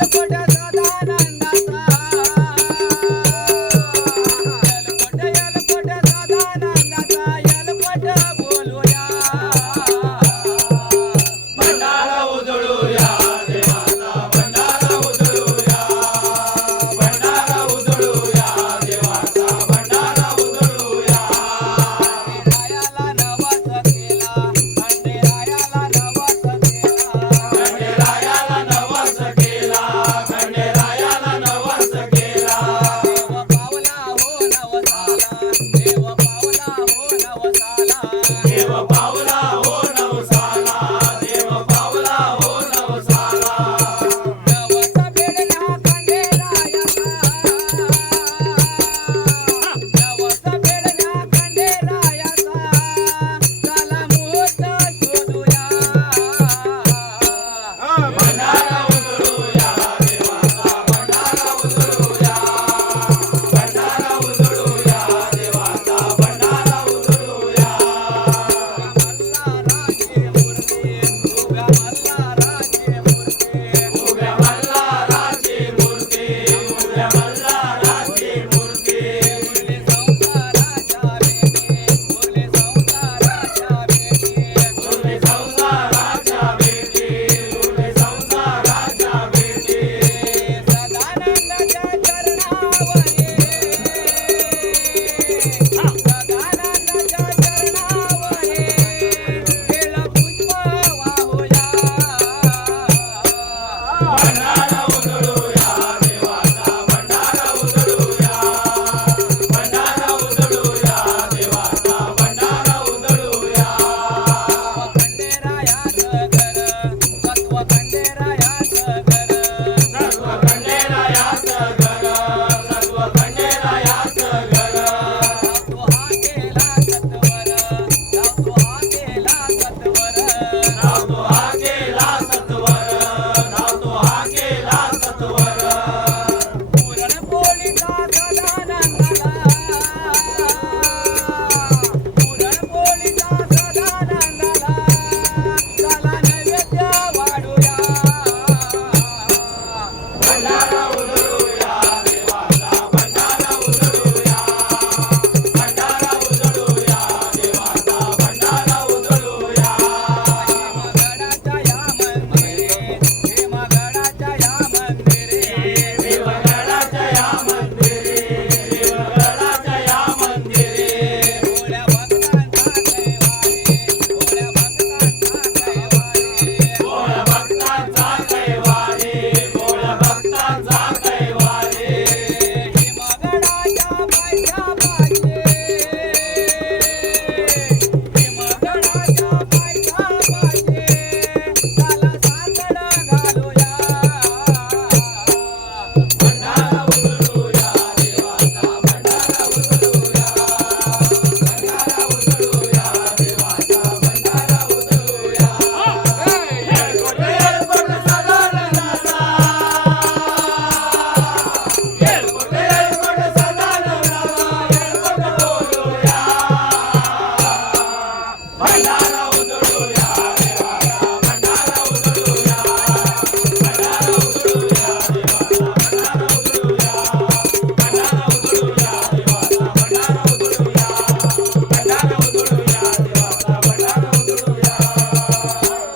los corazones. Yeah.